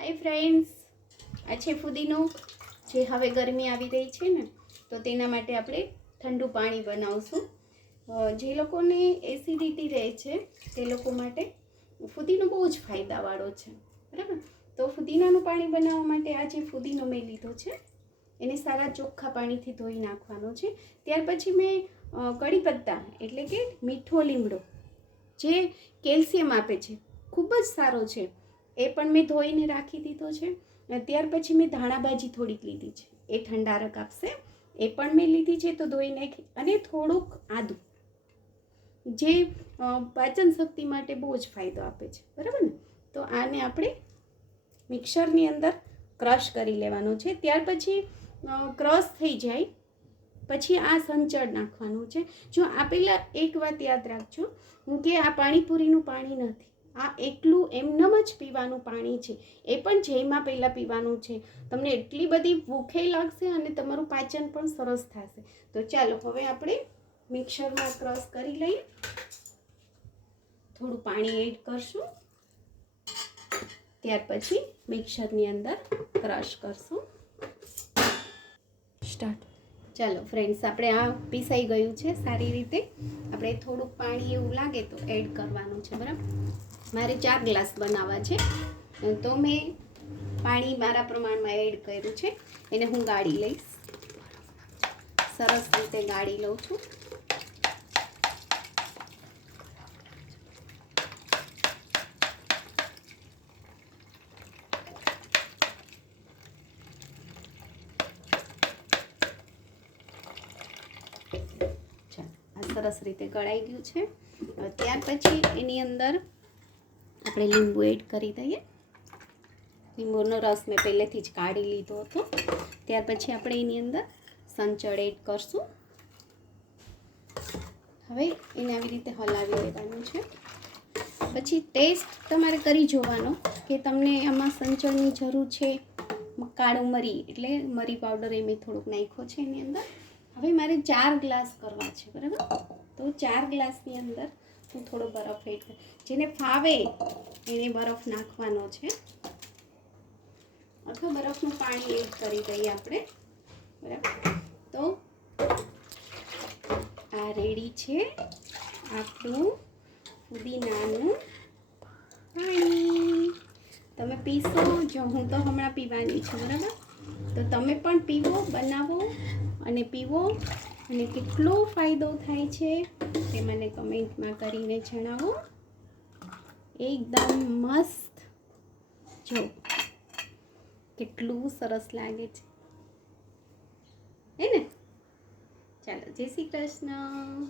Hi friends, આ છે ફુદીનો. જે હવે ગરમી આવી રહી છે ને, તો તેના માટે આપણે ઠંડુ પાણી બનાવશું. જે લોકોને એસિડિટી રહે છે તે લોકો માટે ફુદીનો બહુ જ ફાયદાવાળો છે, બરાબર. તો ફુદીનાનું પાણી બનાવવા માટે આ જે ફુદીનો મેં લીધો છે એને સારા ચોખ્ખા પાણીથી ધોઈ નાખવાનો છે. ત્યાર પછી મેં કડી પત્તા એટલે કે મીઠો લીમડો જે કેલ્શિયમ આપે છે, ખૂબ જ સારો છે, એ પણ મેં ધોઈને રાખી દીધો છે. ત્યાર પછી મેં ધાણાભાજી થોડીક લીધી છે, એ ઠંડારક આપશે, એ પણ મેં લીધી છે તો ધોઈ નાખી. અને થોડુંક આદું જે પાચન શક્તિ માટે બહુ જ ફાયદો આપે છે, બરાબર ને. તો આને આપણે મિક્સરની અંદર ક્રશ કરી લેવાનું છે. ત્યાર પછી ક્રશ થઈ જાય પછી આ સંચળ નાખવાનું છે. જો આ પહેલાં એક વાત યાદ રાખજો કે આ પાણીપુરીનું પાણી નથી, આ એકલું એમનેમ જ પીવાનું પાણી છે. એ પણ જેમાં પહેલાં પીવાનું છે. તમને એટલી બધી ભૂખે લાગશે અને તમારું પાચન પણ સરસ થશે. તો ચાલો હવે આપણે મિક્સરમાં ક્રશ કરી લઈએ. થોડું પાણી એડ કરશું, ત્યાર પછી મિક્સરની અંદર ક્રશ કરશું. સ્ટાર્ટ. ચાલો ફ્રેન્ડ્સ, આપણે આ પીસાઈ ગયું છે સારી રીતે. આપણે થોડુંક પાણી એવું લાગે તો એડ કરવાનું છે, બરાબર. મારે 4 ગ્લાસ બનાવવા છે, તો મેં પાણી મારા પ્રમાણમાં એડ કર્યું છે. એને હું ગાળી લઈશ, સરસ રીતે ગાળી લઉં છું. સરસ રીતે ગળાઈ ગયું છે. ત્યાર પછી એની અંદર આપણે લીંબુ એડ કરી દઈએ. લીંબુનો રસ મેં પહેલેથી જ કાઢી લીધો હતો. ત્યાર પછી આપણે એની અંદર સંચળ એડ કરશું. હવે એને આવી રીતે હલાવી લેવાનું છે. પછી ટેસ્ટ તમારે કરી જોવાનો કે તમને આમાં સંચળની જરૂર છે. કાળું મરી એટલે મરી પાવડર એ મેં થોડુંક નાખ્યો છે એની અંદર. હવે મારે 4 ગ્લાસ કરવા છે, બરાબર. તો 4 ગ્લાસની અંદર હું થોડો બરફ એડ કરું. જેને ફાવે એને બરફ નાખવાનો છે, અથવા બરફનું પાણી એડ કરી દઈએ આપણે, બરાબર. તો આ રેડી છે આપણું ફુદીનાનું પાણી. તમે પીશો, જો હું તો હમણાં પીવાની છું, બરાબર. તો તમે પણ પીવો, બનાવો અને પીવો, અને કેટલો ફાયદો થાય છે તે મને કમેન્ટમાં કરીને જણાવો. એકદમ મસ્ત, જો કેટલું સરસ લાગે છે, હે ને. ચાલો, જય શ્રી કૃષ્ણ.